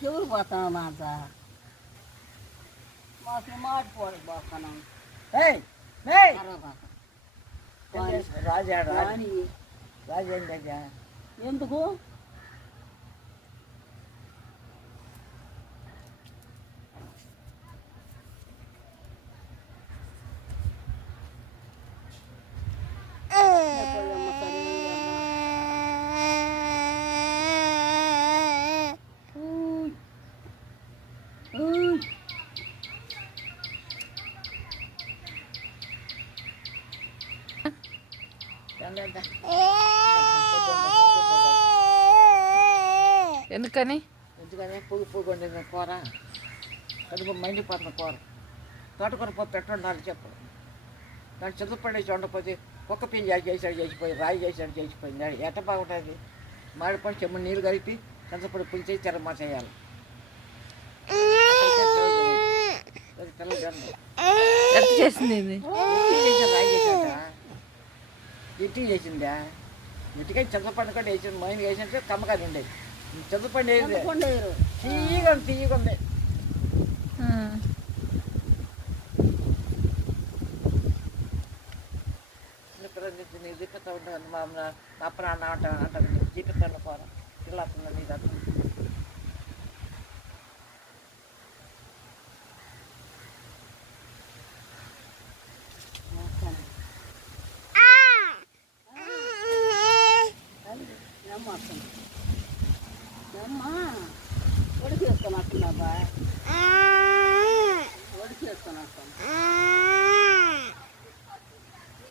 నీకెవరు పోతావు మాట మాకు మాట్లాడు పోతున్నాం రాజా రాజా ఎందుకు ఎందుకని పొగ్గు వండిన కూర కడుపు మండిపోతున్న కూర తోటకూర పప్పు ఎట్లుండాలి చెప్పు దాన్ని చింతపడేసి ఉండకపోతే కుక్క పిండి చేసాడు చేసిపోయి రాయి చేసాడు చేసిపోయింది ఎట్ట బాగుంటుంది మాడిపడి చెమ్మ నీళ్ళు కలిపి చింతపడి పులిచేసి తెరమా చేయాలి ఎట్లా చేసింది రాయి చేసాడ ఇట్టి చేసిందా ఇటుకై చింతపండు కూడా వేసింది మైన్ వేసింటే కమ్మకాయ ఉండేది చింతపండు వేసింది తీయగా ఉంది నీకు చూపిస్తా ఉంటాను మా ప్రాణ అంటారు నీకు చూపిస్తాను పోరా పిల్లలు నీ దగ్గర